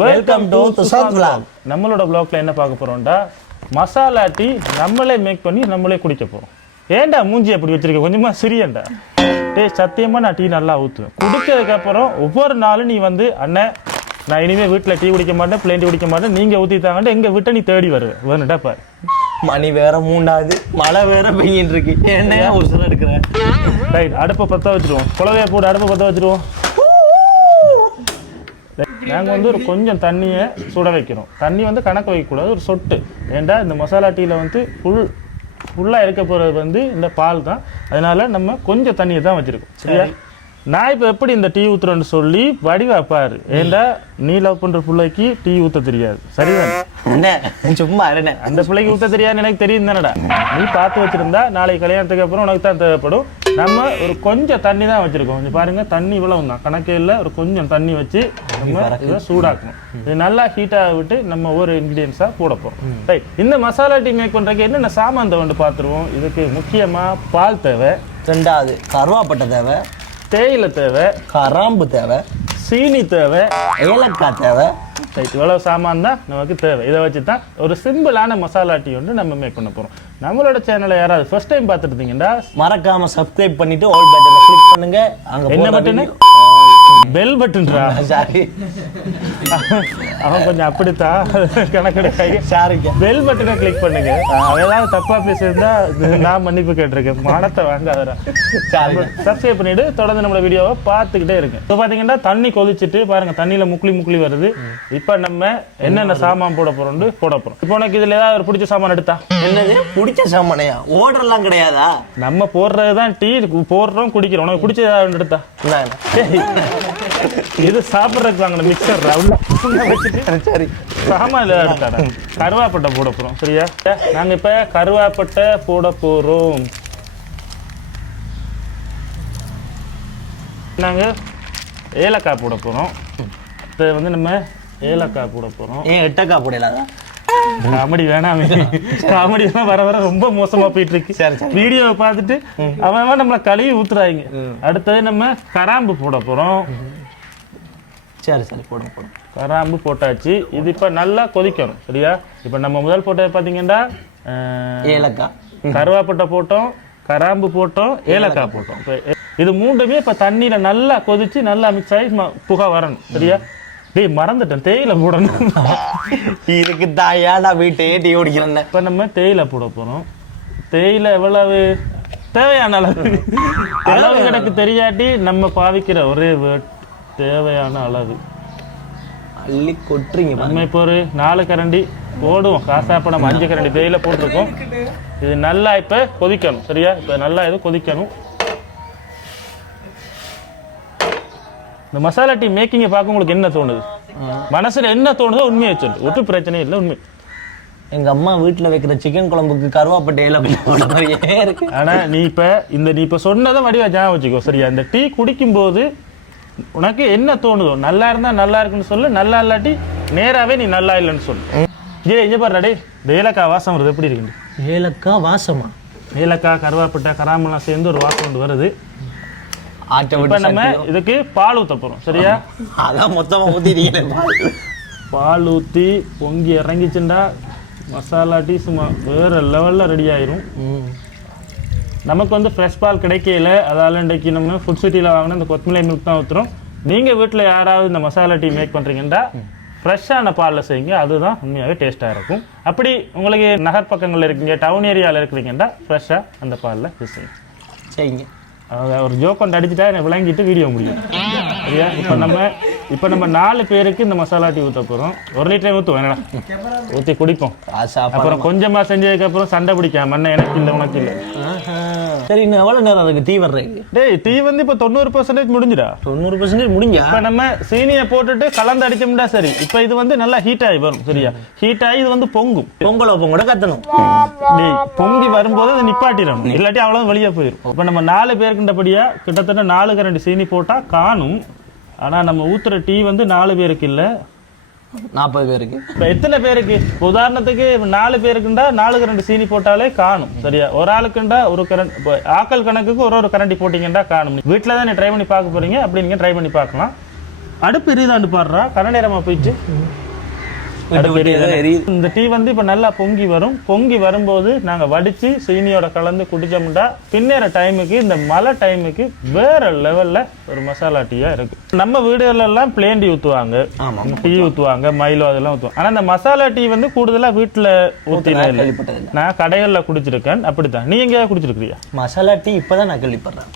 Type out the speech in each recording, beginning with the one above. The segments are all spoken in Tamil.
Welcome to Dusadh vlog. நம்மளோட ப்ளாக்ல என்ன பார்க்க போறோம்டா? மசாலா டீ நம்மளே மேக் பண்ணி நம்மளே குடிக்க போறோம். ஏன்டா மூஞ்சி அப்படி வச்சிருக்க? கொஞ்சமா சிரியண்டா டேய் சத்தியமா நான் டீ நல்லா ஊற்றுவேன் குடிச்சதுக்கு அப்புறம் ஒவ்வொரு நாளும் நீ வந்து அண்ணன் நான் இனிமே வீட்டில் டீ குடிக்க மாட்டேன் பிளேன் டீ குடிக்க மாட்டேன். நீங்க ஊற்றி தாங்கட்டு எங்க வீட்டை நீ தேடி வருவேன் வேணுட்டா பாரு. மணி வேற மூண்டாது. மழை வேற பெய்யின்னு இருக்கு என்னையா உசுர எடுக்கிறேன் ரைட் அடுப்பை பற்ற வச்சிருவோம். குழவையை போட்டு அடுப்பை பற்ற வச்சிருவோம். நாங்கள் வந்து ஒரு கொஞ்சம் தண்ணியை சுட வைக்கிறோம். தண்ணி வந்து கணக்கு வைக்கக்கூடாது ஒரு சொட்டு. ஏன்டா இந்த மசாலா டீயில் வந்து ஃபுல் ஃபுல்லாக இருக்க போகிறது வந்து இந்த பால் தான். அதனால நம்ம கொஞ்சம் தண்ணியை தான் வச்சுருக்கோம். சரியா? நான் இப்போ எப்படி இந்த டீ ஊற்றுறேன்னு சொல்லி வடிவா பாரு. ஏன்டா நீ லவ் பண்ணுற பிள்ளைக்கு டீ ஊற்ற தெரியாது. சரிதானே? என்ன? சும்மா அந்த பிள்ளைக்கு ஊத்த தெரியாதுன்னு எனக்கு தெரியும் தானடா நீ பார்த்து வச்சிருந்தா நாளைக்கு கல்யாணத்துக்கு அப்புறம் உனக்கு தான் தேவைப்படும். நம்ம ஒரு கொஞ்சம் தண்ணி தான் வச்சிருக்கோம். கொஞ்சம் பாருங்க தண்ணி இவ்வளவு தான். கணக்கே இல்லை ஒரு கொஞ்சம் தண்ணி வச்சு நம்ம இதை சூடாக்கணும். இது நல்லா ஹீட்டாக விட்டு நம்ம ஒவ்வொரு இன்க்ரீடியன்ஸாக போட போகிறோம் ரைட் இந்த மசாலா டீ மேக் பண்ணுறதுக்கு என்னென்ன சாமான் தேவைன்னு பார்த்துருவோம். இதுக்கு முக்கியமாக பால் தேவை ரெண்டாவது கருவாப்பட்டை தேவை தேயிலை தேவை கராம்பு தேவை சீனி தேவை. ஏலக்காய் தேவை. ரைட் இவ்வளவு சாமான் தான் நமக்கு தேவை. இதை வச்சு தான் ஒரு சிம்பிளான மசாலா டீ ஒன்று நம்ம மேக் பண்ண போகிறோம் நம்மளோட சேனலை யாராவது ஃபர்ஸ்ட் டைம் பார்த்துட்டு இருந்தீங்கன்னா மறக்காம சப்ஸ்கிரைப் பண்ணிட்டு ஆல் பட்டனை கிளிக் பண்ணுங்க. அங்க என்ன பட்டனு பெல் பட்டன்ரா சாரி அவன் கொஞ்சம் அப்படித்தான் கணக்கெடுக்காக சாரிங்க பெல் பட்டனை கிளிக் பண்ணுங்க ஏதாவது தப்பா பேசியிருந்தா நான் மன்னிப்பு கேட்டிருக்கேன். மானத்தை வாங்காதடா. சாரிங்க சப்ஸ்கிரைப் பண்ணிட்டு தொடர்ந்து நம்மளோட வீடியோவை பார்த்துக்கிட்டே இருங்க. இப்போ பார்த்தீங்கன்னா தண்ணி கொதிச்சிட்டு பாருங்க தண்ணியில முக்குளி முக்குளி வருது. இப்போ நம்ம என்னென்ன சாமான் போட போறோம்னு போட போறோம். இப்போ உனக்கு இதுல ஏதாவது ஒரு பிடிச்ச சாமான் எடுத்தா? என்னது? பிடிச்ச சாமானையா? ஓடர்லாம் கிடையாதா? நம்ம போடுறது தான் டீ போடுறோம் குடிக்கிறோம். உனக்கு பிடிச்ச ஏதாவது எடுத்தா. இது சாப்பிட்றதுக்கு வாங்கின மிக்சர் வச்சுட்டு சரி. சாமான் இல்லை எடுத்தாடா. கருவாப்பட்டை போட போறோம். சரியா? நாங்க இப்ப கருவாப்பட்டை போட போறோம். நாங்க ஏலக்காய் போட போறோம். அடுத்து வந்து நம்ம ஏலக்காய் போட போறோம். ஏன் எட்டக்கா போடலாதா? காமெடி வேணாமே. காமெடி எல்லாம் வர வர ரொம்ப மோசமா போயிட்டு இருக்கு. வீடியோவை பார்த்துட்டு அவன் நம்மள கழுவி ஊத்துறாங்க. அடுத்தது நம்ம கராம்பு போட போறோம். சரி சரி போடுங்க போடுங்க. கராம்பு போட்டாச்சு. இது இப்ப நல்லா கொதிக்கணும் சரியா? இப்ப நம்ம முதல் போட்டது பாத்தீங்கன்னா ஏலக்காய். கருவாப்பட்டை போட்டோம் கராம்பு போட்டோம் ஏலக்காய் போட்டோம். இது மூணுமே இப்ப தண்ணியில நல்லா கொதிச்சு நல்லா மிக்ஸ் ஆகி புகை வரணும் சரியா? டேய் மறந்துட்டேன். தேயிலை போடணும். இதுக்கு தான் ஏன்டா வீட்டை டீ குடிக்கிறேன் இப்ப நம்ம தேயிலை போட போறோம். தேயிலை எவ்வளவு? தேவையான அளவு. அளவு எனக்கு தெரியாட்டி நம்ம பாவிக்கிற ஒரே word தேவையான அளவு. அள்ளி கொட்டுறீங்க. நம்ம இப்போ ஒரு நாலு கரண்டி போடுவோம். நம்ம அஞ்சு கரண்டி தேயிலை போட்டிருக்கோம். இது நல்லா இப்போ கொதிக்கணும். சரியா? இப்போ நல்லா இது கொதிக்கணும். இந்த மசாலா டீ மேக்கிங்கை பார்க்க உங்களுக்கு என்ன தோணுது? மனசுல என்ன தோணுதோ உண்மையை சொல்லு. ஒட்டு பிரச்சனை இல்லை உண்மை. எங்க அம்மா வீட்டுல வைக்கிற சிக்கன் குழம்புக்கு கருவாப்பட்டை ஏலக்காய் போட மாதிரியே இருக்கு. ஆனா நீ இப்ப இந்த நீ இப்ப சொன்னதை வடிவா ஞாபகம் வச்சுக்கோ சரியா? இந்த டீ குடிக்கும்போது உனக்கு என்ன தோணுதோ நல்லா இருந்தா நல்லா இருக்குன்னு சொல்லு நல்லா இல்லாட்டி நேராவே நீ நல்லா இல்லைன்னு சொல்லு. ஏ இங்க பாரு டேய் இந்த ஏலக்காய் வாசம் வருது எப்படி இருக்கு? ஏலக்காய் வாசமா? ஏலக்காய் கருவாப்பட்டை கராமெல்லாம் சேர்ந்து ஒரு வாசம் ஒன்று வருது. இப்ப நம்ம இதுக்கு பால் ஊத்த போறோம். சரியா? அதான் மொத்தமா ஊத்திட்டீங்களே பால். ஊத்தி பொங்கி இறங்கிச்சுண்டா. மசாலா டீ சும்மா வேற லெவல்ல ரெடி ஆயிரும். நமக்கு வந்து ஃப்ரெஷ் பால் கிடைக்கல அதால இன்றைக்கு நம்ம ஃபுட் சிட்டியில் வாங்கின இந்த கொத்தமல்லி மில்க் தான் ஊற்றுறோம் நீங்கள் வீட்டில் யாராவது இந்த மசாலா டீ மேக் பண்ணுறீங்கன்னா ஃப்ரெஷ்ஷான பாலில் செய்யுங்க. அதுதான் உண்மையாகவே டேஸ்ட்டாக இருக்கும். அப்படி உங்களுக்கு நகர் பக்கங்களில் இருக்கீங்க டவுன் ஏரியாவில் இருக்கிறீங்கன்னா ஃப்ரெஷ்ஷாக அந்த பாலில் செய்யுங்க. சரிங்க ஒரு ஜோக் கொண்டு அடிச்சுட்டா எனக்கு விளங்கிட்டு வீடியோ முடியும். சரியா? இப்போ நம்ம இப்போ நம்ம நாலு பேருக்கு இந்த மசாலா டீ ஊற்ற போகிறோம் ஒரு லிட்டரே ஊற்றுவோம் என்னடா? ஊற்றி குடிப்போம். அப்புறம் கொஞ்சமாக செஞ்சதுக்கு அப்புறம் சண்டை பிடிக்காம அண்ணன் எனக்கு இல்லை உனக்கு இல்லை. சரி இன்னும் எவ்வளவு நேரம் அதுக்கு டீ வர்றதுக்கு? டேய் டீ வந்து இப்போ தொண்ணூறு பர்சன்டேஜ் முடிஞ்சிடா. தொண்ணூறு பர்சன்டேஜ் முடிஞ்சா? இப்போ நம்ம சீனியை போட்டுட்டு கலந்து அடிச்சோம்னா சரி. இப்போ இது வந்து நல்லா ஹீட் ஆகி வரும் சரியா? ஹீட் ஆகி இது வந்து பொங்கும். பொங்கல் கூட கத்தணும். டேய் பொங்கி வரும்போது அதை நிப்பாட்டிடணும். இல்லாட்டி அவ்வளோ வெளியே போயிடும் இப்போ நம்ம நாலு பேருக்குண்டபடியா கிட்டத்தட்ட நாலு கரண்டி சீனி போட்டால் காணும். ஆனால் நம்ம ஊத்துற டீ வந்து நாலு பேருக்கு இல்லை. நாற்பது பேருக்கு. இப்போ எத்தனை பேருக்கு? உதாரணத்துக்கு நாலு பேருக்குண்டா நாலு கரண்டி சீனி போட்டாலே காணும். சரியா? ஒரு ஆளுக்குண்டா ஒரு கரண்ட் இப்போ ஆக்கள் கணக்குக்கு ஒரு ஒரு கரண்டி போட்டீங்கன்னா காணும். வீட்டில் தான் நீ ட்ரை பண்ணி பார்க்க போறீங்க? அப்படி நீங்கள் ட்ரை பண்ணி பார்க்கலாம். அடுப்பு எரியுதாண்டு பாடுறா கன நேரமா போயிட்டு விட்டு விட்டு ஏதோ எரியுது இந்த டீ வந்து இப்ப நல்லா பொங்கி வரும். பொங்கி வரும்போது நாங்க வடிச்சு சீனியோட கலந்து குடிச்சோம்னா பின்னேற டைமுக்கு இந்த மழை டைமுக்கு வேற லெவல்ல ஒரு மசாலா டீயா இருக்கு. நம்ம வீடுகள்ல எல்லாம் பிளேன் டீ ஊத்துவாங்க. ஆமா டீ ஊத்துவாங்க. மைலோ அதெல்லாம் ஊத்துவாங்க. ஆனா இந்த மசாலா டீ வந்து கூடுதலா வீட்டுல இல்லை. கேள்விப்பட்டதில்லை. நான் கடைகள்ல குடிச்சிருக்கேன். அப்படித்தான். நீ எங்கேயாவது குடிச்சிருக்கிறியா? மசாலா டீ இப்பதான் நான் கேள்விப்படுறேன்.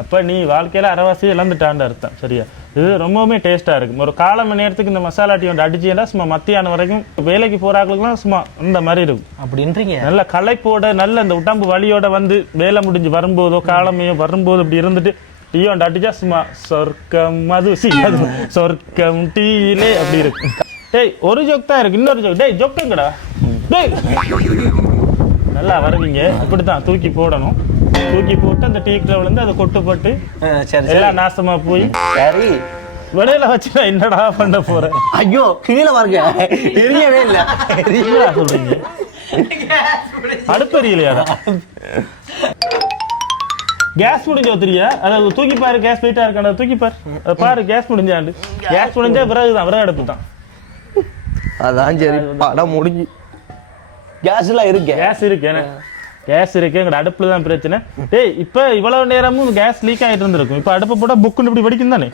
அப்ப நீ வாழ்க்கையில அரைவாசி இழந்துட்டான்னு அர்த்தம் சரியா? இது ரொம்பவுமே டேஸ்டா இருக்கும் ஒரு கால மணி நேரத்துக்கு இந்த மசாலா டீ வந்து அடிச்சீங்கன்னா சும்மா மத்தியானம் வரைக்கும் வேலைக்கு போறாங்களுக்குலாம் சும்மா இந்த மாதிரி இருக்கும். அப்படின்றீங்க நல்ல களைப்போட நல்ல இந்த உடம்பு வலியோட வந்து வேலை முடிஞ்சு வரும்போதோ காலமையோ வரும்போது இப்படி இருந்துட்டு டீ ஒன்று அடிச்சா சும்மா சொர்க்கம் அது சி அது சொர்க்கம் டீலே அப்படி இருக்கு. டேய் ஒரு ஜோக் தான் இருக்கு. இன்னொரு ஜோக் டேய் ஜோக் எங்கடா? டேய். நல்லா வருவீங்க. இப்படித்தான் தூக்கி போடணும். தூக்கி போட்டு அந்த டீக்கில் விழுந்து அதை கொட்டுப்பட்டு சரி எல்லாம் நாசமா போய் சரி. வெளியில வச்சு நான் என்னடா பண்ண போறேன்? ஐயோ கீழே பாருங்க. தெரியவே இல்ல. என்னடா சொல்றீங்க. அடுப்பெரியலையாடா கேஸ் முடிஞ்ச ஒத்துறியா அதை தூக்கி பாரு கேஸ் போயிட்டா இருக்கான தூக்கி பாரு. அதை பாரு கேஸ் முடிஞ்சாண்டு கேஸ் முடிஞ்சா விறகு தான் விறகு அடுப்பு தான். அதான் சரி படம் முடிஞ்சு. கேஸ்லாம் இருக்கு. கேஸ் இருக்கு என்ன கேஸ் இருக்கு எங்க அடுப்புல தான் பிரச்சனை. டேய் இப்ப இவ்வளவு நேரமும் கேஸ் லீக் ஆயிட்டு இருந்திருக்கும். இப்ப அடுப்பு போட்டா புக்குன்னு இப்படி வெடிக்கும் தானே?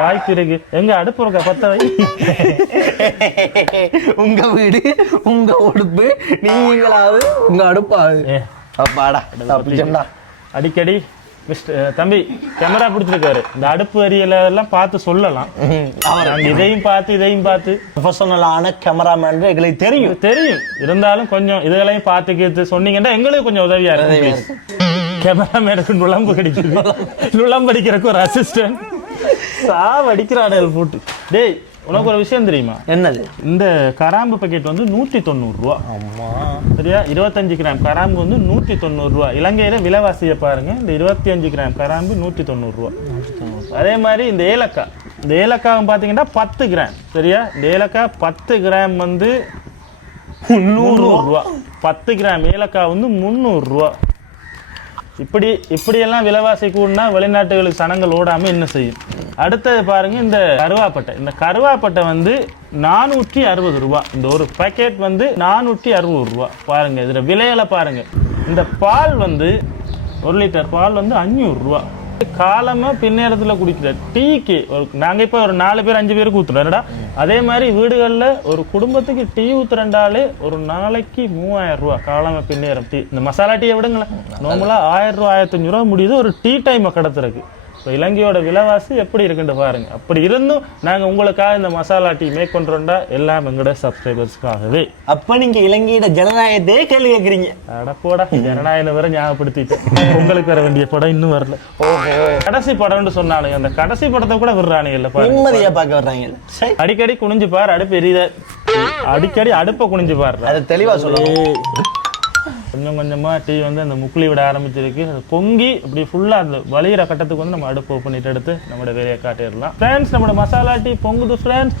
வாய்ப்பு இருக்கு. எங்க அடுப்பு இருக்கா? பத்த வை. உங்க வீடு உங்க உடுப்பு நீங்களாவது உங்க அடுப்பாவது. அப்பாடா அடிக்கடி. மிஸ்டர் தம்பி கேமரா பிடிச்சிருக்காரு. இந்த அடுப்பு எரியல எல்லாம் பார்த்து சொல்லலாம். இதையும் பார்த்து இதையும் பார்த்து. ப்ரொஃபஷனலான கேமராமேன் எங்களுக்கு தெரியும். தெரியும். இருந்தாலும் கொஞ்சம் இதுகளையும் பார்த்து கேட்டு சொன்னீங்கன்னா எங்களுக்கு கொஞ்சம் உதவியா இருக்கும் கேமராமேனுக்கு நுழம்பு கிடைக்குது. நுழம்பு. அடிக்கிறதுக்கு ஒரு அசிஸ்டன்ட் சாவ் அடிக்கிறாடல் போட்டு. டேய் உனக்கு ஒரு விஷயம் தெரியுமா? என்னது? இந்த கராம்பு பாக்கெட் வந்து நூற்றி தொண்ணூறு ரூபா. அம்மா சரியா? இருபத்தஞ்சு கிராம் கராம்பு வந்து நூற்றி தொண்ணூறு ரூபா. இலங்கையில விலைவாசியை பாருங்க. இந்த இருபத்தி அஞ்சு கிராம் கராம்பு நூற்றி தொண்ணூறு ரூபா. அதே மாதிரி இந்த ஏலக்காய். இந்த ஏலக்காய் பார்த்தீங்கன்னா பத்து கிராம். சரியா? இந்த ஏலக்காய் பத்து கிராம் வந்து முந்நூறு ரூபா. பத்து கிராம் ஏலக்காய் வந்து முந்நூறு ரூபா. இப்படி இப்படியெல்லாம் விலைவாசி கூடனா வெளிநாட்டுகளுக்கு சனங்கள் ஓடாம என்ன செய்யும்? அடுத்தது பாருங்க இந்த கருவாப்பட்டை. இந்த கருவாப்பட்டை வந்து நானூற்றி அறுபது ரூபா. இந்த ஒரு பேக்கெட் வந்து நானூற்றி அறுபது ரூபா. பாருங்க இதில் விலையில பாருங்க. இந்த பால் வந்து ஒரு லிட்டர் பால் வந்து அஞ்சூறுரூவா காலமாக பின்னேரத்தில் பின்னேரத்துல குடிக்கிற டீக்கு ஒரு நாங்கள் இப்போ ஒரு நாலு பேர் அஞ்சு பேருக்கு ஊத்துறோம். என்னடா? அதே மாதிரி வீடுகளில் ஒரு குடும்பத்துக்கு டீ ஊற்றுறண்டாலே ஒரு நாளைக்கு மூவாயிரம் ரூபா காலமாக பின்னேரம். டீ இந்த மசாலா டீயை விடுங்களேன் நார்மலாக ஆயிரம் ரூபா ஆயிரத்தஞ்சு ரூபா முடியுது. ஒரு டீ டைமை கடத்துறதுக்கு. இப்போ இலங்கையோட விலைவாசி எப்படி இருக்குன்னு பாருங்க. அப்படி இருந்தும் நாங்க உங்களுக்காக இந்த மசாலா டீ மேக் பண்றோம்டா. எல்லாம் எங்களோட சப்ஸ்கிரைபர்ஸ்க்காகவே அப்ப நீங்க இலங்கையோட ஜனநாயகத்தையே கேள்வி கேக்குறீங்க அடப்போடா ஜனநாயகம் வேற ஞாபகப்படுத்திட்டு உங்களுக்கு வர வேண்டிய படம் இன்னும் வரல. ஓஹோ. கடைசி படம்னு சொன்னானுங்க அந்த கடைசி படத்தை கூட விடுறானுங்க இல்ல பாரு நிம்மதியா பார்க்க வர்றாங்க. அடிக்கடி குனிஞ்சு பாரு அடுப்பு எரியுத. அடிக்கடி அடுப்பை குனிஞ்சு பாரு அது தெளிவா சொல்லணும். கொஞ்சம் கொஞ்சமாக டீ வந்து அந்த முக்குளி விட ஆரம்பிச்சிருக்கு. அது பொங்கி அப்படி ஃபுல்லாக அந்த வலிகிற கட்டத்துக்கு வந்து நம்ம அடுப்பு ஓப்பனிட்டு பண்ணிட்டு எடுத்து நம்மளோட வேலையை காட்டிடலாம். ஃப்ரெண்ட்ஸ் நம்மளோட மசாலா டீ பொங்குது ஃப்ரெண்ட்ஸ்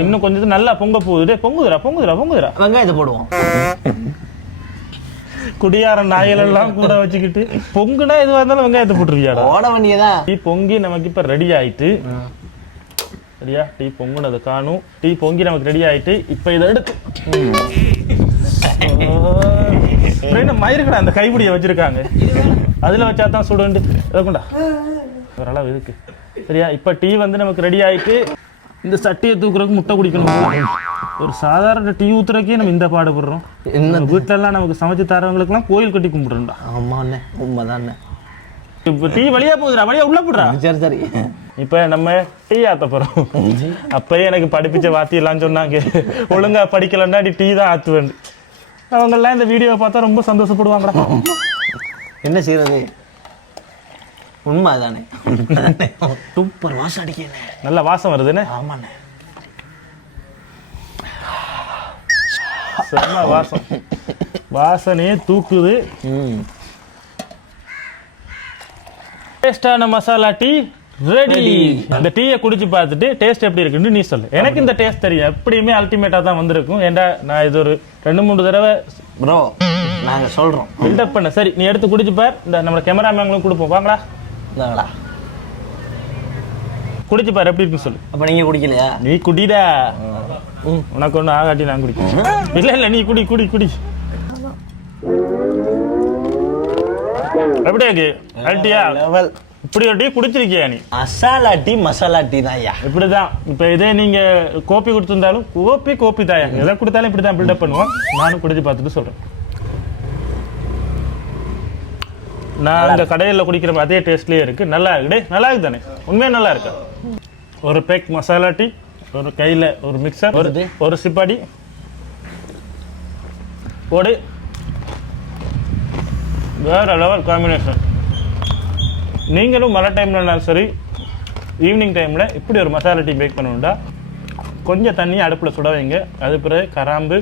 இன்னும் கொஞ்சம் நல்லா பொங்க போகுது. டேய், பொங்குதுடா பொங்குதுடா பொங்குதுடா. வெங்காயத்தை போடுவோம். குடியார நாய்கள் எல்லாம் கூட வச்சுக்கிட்டு பொங்குனா எதுவா இருந்தாலும் வெங்காயத்தை போட்டுருவியாடா. ஓட வேண்டியதான் டீ பொங்கி நமக்கு இப்ப ரெடி ஆயிட்டு. சரியா? டீ பொங்குனது காணும். டீ பொங்கி நமக்கு ரெடி ஆயிட்டு இப்ப இதை எடுத்து. மயிருக்கடா அந்த கைப்பிடியை வச்சிருக்காங்க. அதுல வச்சா தான் சுடுண்டு இருக்கும்டா ஓரளவு இருக்கு. சரியா? இப்ப டீ வந்து நமக்கு ரெடி ஆயிட்டு இந்த சட்டியை தூக்குறதுக்கு முட்டை குடிக்கணும். ஒரு சாதாரண டீ ஊத்துறதுக்கே நம்ம இந்த பாடுபடுறோம். என்ன வீட்டுல எல்லாம் நமக்கு சமைச்சு தரவங்களுக்குலாம் கோயில் கட்டி கும்பிடுறோம்டா. ஆமா அண்ணே உண்மைதான் அண்ணே இப்ப டீ வழியா போகுதுடா வழியா உள்ள போடுறா. சரி சரி. இப்ப நம்ம டீ ஆத்த போறோம். அப்பயே எனக்கு படிப்பிச்ச வாத்தியெல்லாம் சொன்னாங்க. ஒழுங்கா படிக்கலன்னா டீ தான் ஆத்துவேன் அவங்க எல்லாம் இந்த வீடியோவை பார்த்தா ரொம்ப சந்தோஷப்படுவாங்கடா. என்ன செய்யறது உண்மை தானே சூப்பர் வாசம் அடிக்கிறேன் நல்ல வாசம் வருதுன்னு? ஆமாண்ணே. செம்ம வாசம். வாசனையே தூக்குது. டேஸ்டான மசாலா டீ ரெடி அந்த டீயை குடிச்சு பார்த்துட்டு டேஸ்ட் எப்படி இருக்குன்னு நீ சொல்லு. எனக்கு இந்த டேஸ்ட் தெரியும். எப்படியுமே அல்டிமேட்டாக தான் வந்திருக்கும். ஏன்டா நான் இது ஒரு ரெண்டு மூணு தடவை ப்ரோ நாங்கள் சொல்கிறோம் பில்டப் பண்ண. சரி நீ எடுத்து குடிச்சு பார். இந்த நம்ம கேமராமேன்களுக்கு கொடுப்போம் வாங்களா இந்தாங்கடா. குடிச்சு பார் எப்படி இருக்குன்னு சொல்லு. அப்ப நீங்க குடிக்கலையா? நீ குடிடா. உனக்கு ஒன்றும் ஆகாட்டி நான் குடிக்கிறேன். இல்ல இல்ல நீ குடி குடி குடி. எப்படி இருக்கு? அல்ட்டியா லெவல் இப்படி ஒரு டீ குடிச்சிருக்கியா நீ? மசாலா டீ மசாலா டீ தான் ஐயா. இப்படிதான். இப்ப இதே நீங்க கோப்பி கொடுத்திருந்தாலும் கோப்பி கோப்பி தாயா எதை கொடுத்தாலும் இப்படிதான் பில்டப் பண்ணுவோம். நானும் குடிச்சு பார்த்துட்டு சொல்றேன். நான் அந்த கடையில குடிக்கிற அதே டேஸ்ட்லயே இருக்கு. நல்லா இருக்கு. டேய், நல்லா இருக்கு தானே? உண்மையா நல்லா இருக்கு? ஒரு பேக் மசாலா டீ ஒரு கையில ஒரு மிக்சர் ஒரு இது? ஒரு சிப்பாடி. போடு. வேற லெவல் காம்பினேஷன் நீங்களும் மழை டைம்லனாலும் சரி ஈவினிங் டைமில் இப்படி ஒரு மசாலா டீ பேக் பண்ணணும்டா. கொஞ்சம் தண்ணி அடுப்பில் சுட வைங்க. அது பிறகு கராம்பு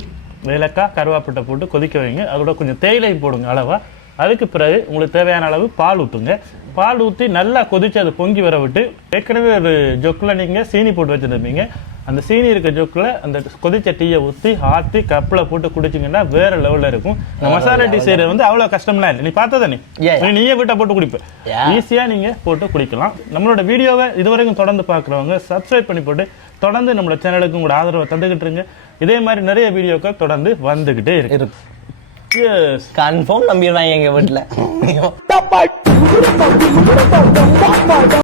ஏலக்காய் கருவேப்பிட்டை போட்டு கொதிக்க வைங்க. அதோட கொஞ்சம் தேயிலை போடுங்க அளவா. அதுக்கு பிறகு உங்களுக்கு தேவையான அளவு பால் ஊற்றுங்க பால் ஊற்றி நல்லா கொதிச்சு அது பொங்கி வர விட்டு ஏற்கனவே ஒரு ஜொக்கில் நீங்கள் சீனி போட்டு வச்சுருப்பீங்க அந்த சீனி இருக்க ஜொக்கில் அந்த கொதிச்ச டீயை ஊற்றி ஆற்றி கப்பில் போட்டு குடிச்சிங்கன்னா வேற லெவலில் இருக்கும். இந்த மசாலா டீ செய்கிறது வந்து அவ்வளோ கஷ்டம்லாம் இல்லை. நீ பார்த்தா. நீ? நீயே வீட்டை போட்டு குடிப்ப. Yeah. ஈஸியா நீங்க போட்டு குடிக்கலாம். நம்மளோட வீடியோவை இதுவரைக்கும் தொடர்ந்து பார்க்குறவங்க சப்ஸ்கிரைப் பண்ணி போட்டு தொடர்ந்து நம்மளோட சேனலுக்கு உங்களோட ஆதரவை தந்துகிட்டு இருங்க. இதே மாதிரி நிறைய வீடியோக்கள் தொடர்ந்து வந்துகிட்டே இருக்கு. கன்ஃபார்ம் நம்பிடுறாங்க எங்க வீட்டுல